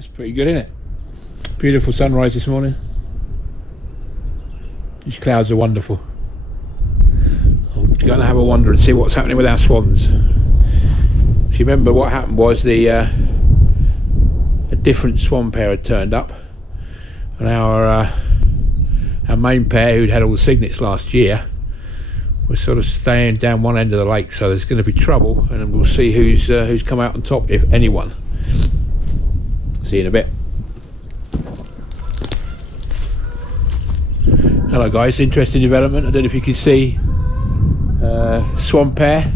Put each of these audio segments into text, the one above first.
That's pretty good, isn't it? Beautiful sunrise this morning. These clouds are wonderful. I'm going to have a wander and see what's happening with our swans. If you remember, what happened was a different swan pair had turned up, and our main pair, who'd had all the cygnets last year, was sort of staying down one end of the lake. So there's going to be trouble, and we'll see who's come out on top, if anyone. See you in a bit. Hello guys, interesting development. I don't know if you can see swan pair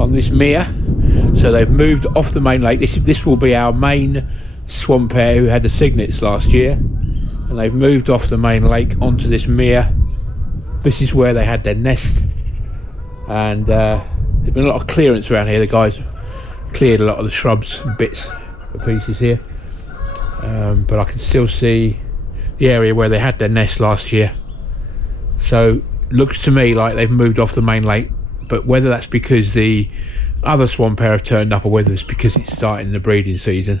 on this mere. So they've moved off the main lake. This will be our main swan pair who had the cygnets last year, and they've moved off the main lake onto this mere. This is where they had their nest, and there's been a lot of clearance around here. The guys cleared a lot of the shrubs and bits and pieces here, but I can still see the area where they had their nest last year. So looks to me like they've moved off the main lake, but whether that's because the other swan pair have turned up or whether it's because it's starting the breeding season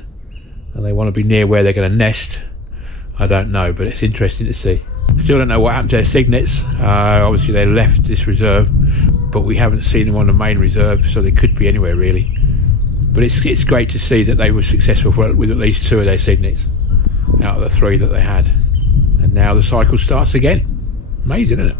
and they want to be near where they're going to nest, I don't know, but it's interesting to see. Still don't know what happened to their cygnets. Obviously they left this reserve, but we haven't seen them on the main reserve, so they could be anywhere really. But it's great to see that they were successful with at least 2 of their cygnets out of the 3 that they had. And now the cycle starts again. Amazing, isn't it?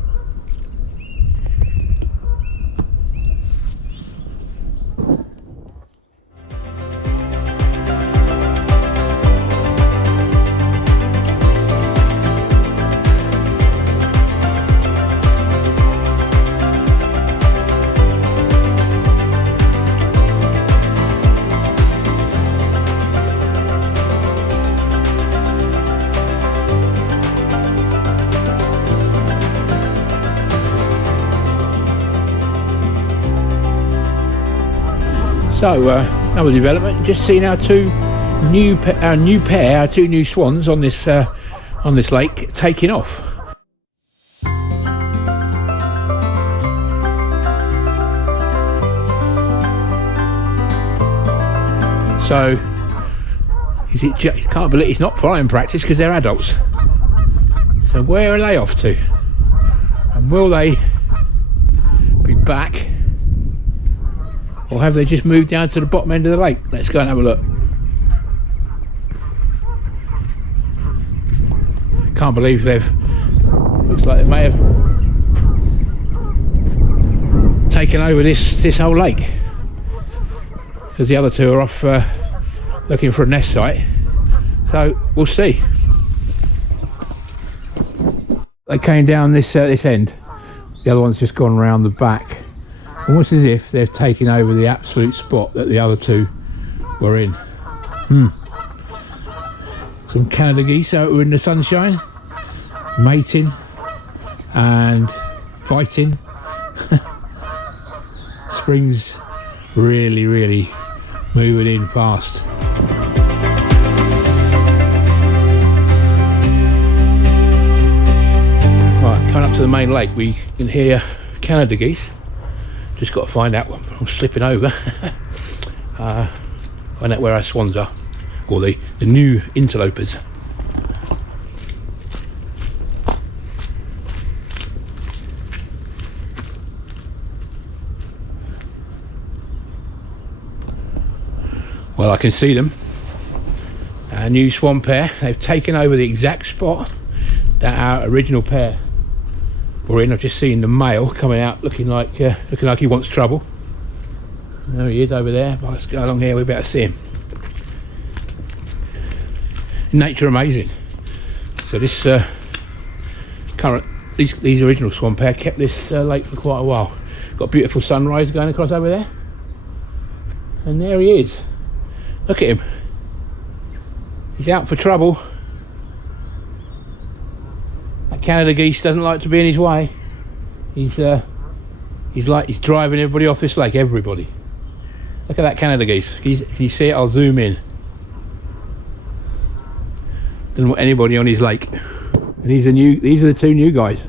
So another development. Just seen our two new swans on this lake taking off. So can't believe it's not flying practice because they're adults. So where are they off to? And will they be back? Or have they just moved down to the bottom end of the lake? Let's go and have a look. Can't believe looks like they may have taken over this whole lake. Because the other 2 are off looking for a nest site. So we'll see. They came down this end. The other one's just gone around the back. Almost as if they've taken over the absolute spot that the other 2 were in. Some Canada geese out in the sunshine, mating and fighting. Spring's really moving in fast. Right, coming up to the main lake, we can hear Canada geese. Just got to find out what I'm slipping over. Find out where our swans are, or the new interlopers. Well, I can see them. Our new swan pair. They've taken over the exact spot that our original pair were in. I've just seen the male coming out looking like he wants trouble. There he is over there. Let's go along here, we better see him. Nature amazing. So this these original swan pair kept this lake for quite a while. Got a beautiful sunrise going across over there, and there he is. Look at him. He's out for trouble. That Canada geese doesn't like to be in his way. He's driving everybody off this lake. Everybody. Look at that Canada geese. Can you see it? I'll zoom in. Doesn't want anybody on his lake. And these are the 2 new guys.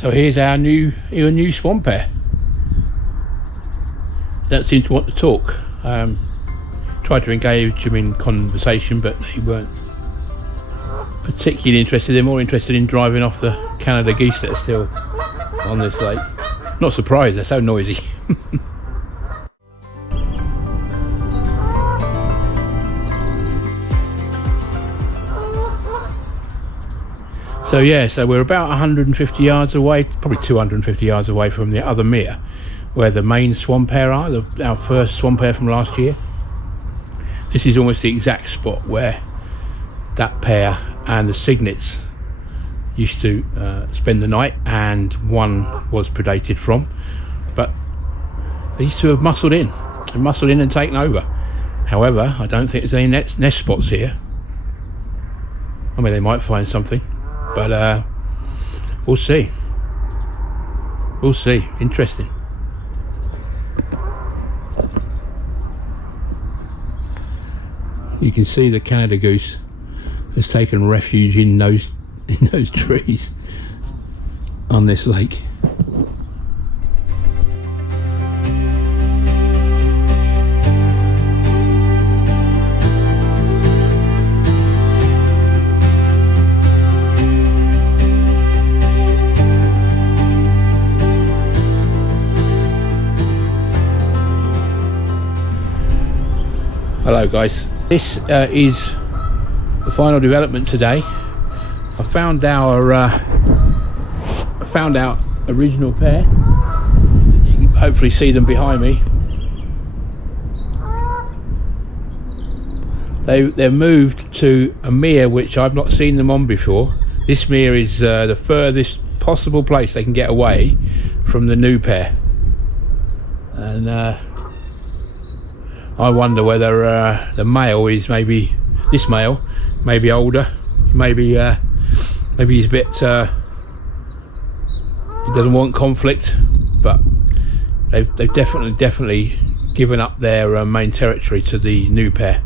So here's our new swan pair. Don't seem to want to talk. Tried to engage them in conversation, but they weren't particularly interested. They're more interested in driving off the Canada geese that are still on this lake. Not surprised, they're so noisy. So yeah, so we're about 150 yards away, probably 250 yards away from the other mere, where the main swan pair are, our first swan pair from last year. This is almost the exact spot where that pair and the cygnets used to spend the night, and one was predated from, but these two have muscled in and taken over. However, I don't think there's any nest spots here. I mean, they might find something, but we'll see. Interesting. You can see the Canada goose has taken refuge in those trees on this lake. Hello guys, this is the final development today. I found our original pair. You can hopefully see them behind me. They're moved to a mere which I've not seen them on before. This mere is the furthest possible place they can get away from the new pair, and I wonder whether the male is maybe older, maybe he's a bit he doesn't want conflict, but they've definitely given up their main territory to the new pair.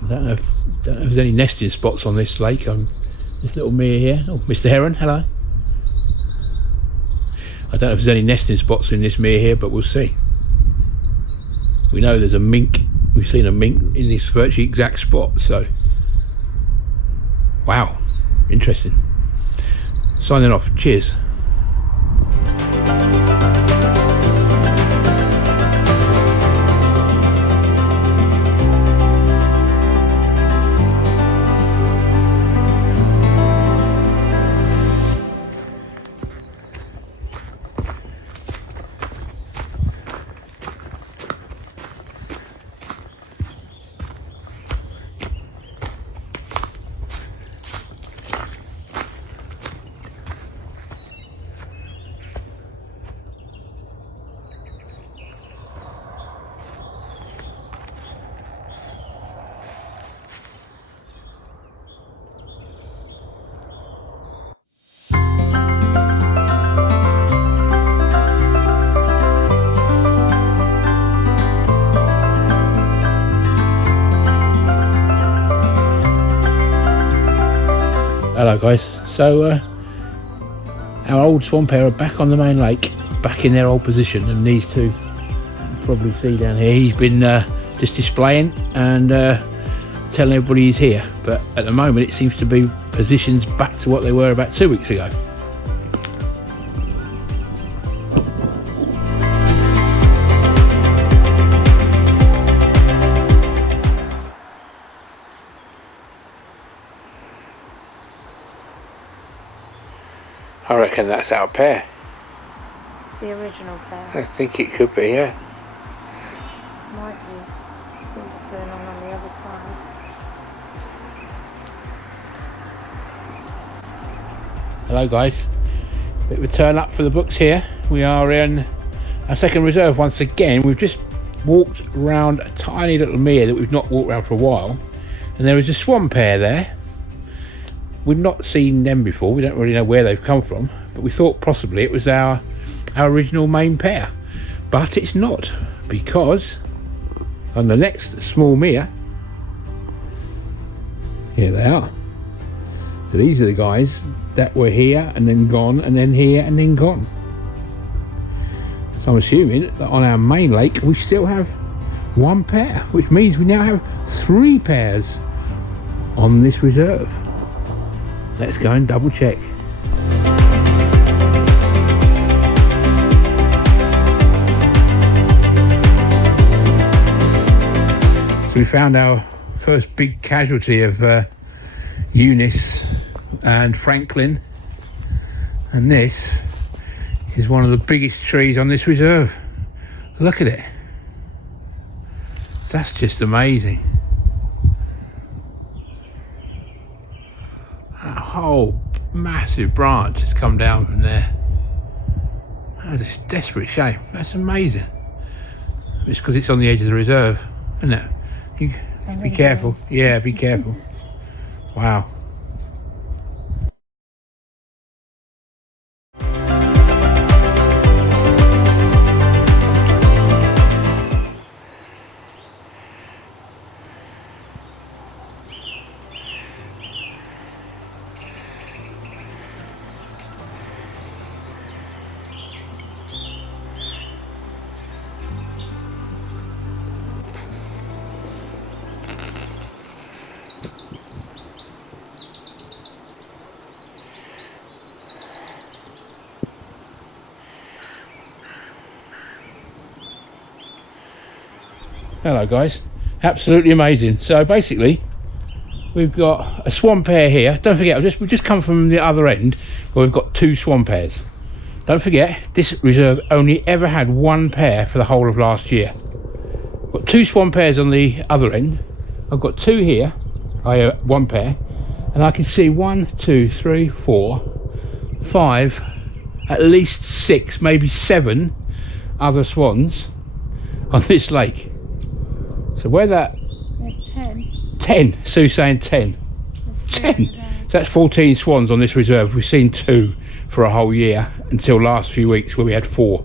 I don't know if there's any nesting spots on this lake. This little mere here. Oh, Mr. Heron, hello. I don't know if there's any nesting spots in this mere here, but we'll see. We know there's a mink. We've seen a mink in this virtually exact spot, so wow, interesting. Signing off. Cheers. Hello guys, so our old swan pair are back on the main lake, back in their old position, and these two, you can probably see down here, he's been just displaying and telling everybody he's here, but at the moment it seems to be positions back to what they were about 2 weeks ago. I reckon that's our pair. The original pair? I think it could be, yeah. Might be. See what's going on the other side. Hello guys. Bit of a turn up for the books here. We are in our second reserve once again. We've just walked around a tiny little mere that we've not walked around for a while. And there is a swan pair there. We've not seen them before, we don't really know where they've come from, but we thought possibly it was our original main pair. But it's not, because on the next small mere, here they are. So these are the guys that were here and then gone, and then here and then gone. So I'm assuming that on our main lake we still have one pair, which means we now have 3 pairs on this reserve. Let's go and double check. So we found our first big casualty of Eunice and Franklin, and this is one of the biggest trees on this reserve. Look at it. That's just amazing. A whole massive branch has come down from there. That's a desperate shame. That's amazing. It's because it's on the edge of the reserve, isn't it? Be careful. Yeah, be careful. Wow. Hello guys, absolutely amazing. So basically we've got a swan pair here. Don't forget, we've just come from the other end where we've got 2 swan pairs. Don't forget, this reserve only ever had 1 pair for the whole of last year. Got 2 swan pairs on the other end. I've got 2 here, 1 pair, and I can see 1, 2, 3, 4, 5, at least 6, maybe 7 other swans on this lake. So where that... There's 10. 10. Sue's saying 10. 10. So that's 14 swans on this reserve. We've seen 2 for a whole year until last few weeks where we had 4.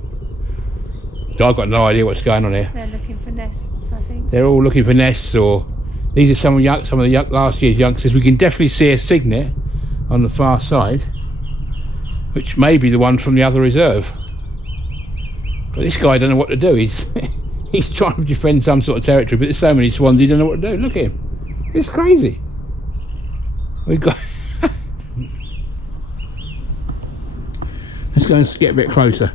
So I've got no idea what's going on here. They're looking for nests, I think. They're all looking for nests, or these are some of the last year's youngsters. We can definitely see a cygnet on the far side, which may be the one from the other reserve. But this guy don't know what to do. He's trying to defend some sort of territory, but there's so many swans he don't know what to do. Look at him. It's crazy. We've got... Let's go and get a bit closer.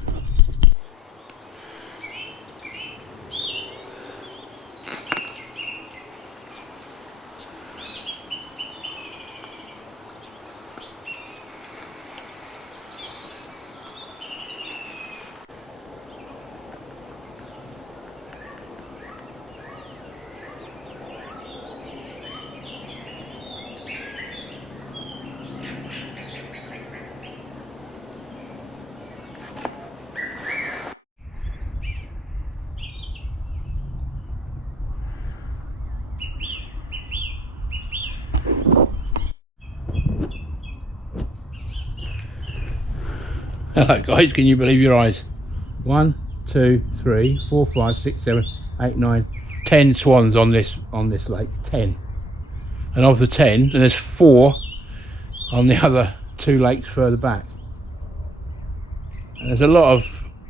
Hello guys, can you believe your eyes? 1, 2, 3, 4, 5, 6, 7, 8, 9, 10 swans on this lake. 10. And of the 10, and there's 4 on the other 2 lakes further back. And there's a lot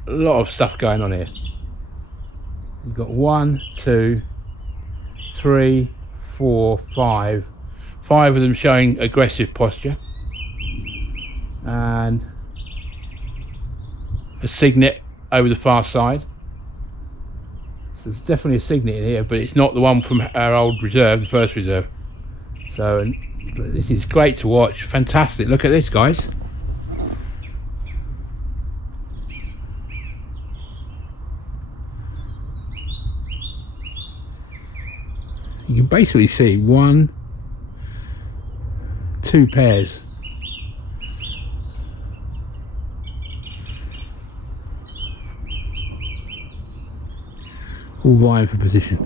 of stuff going on here. You've got 1, 2, 3, 4, 5. 5 of them showing aggressive posture. And a cygnet over the far side. So there's definitely a cygnet in here, but it's not the one from our old reserve, the first reserve. So this is great to watch. Fantastic. Look at this, guys. You can basically see 1, 2 pairs. All vying for position.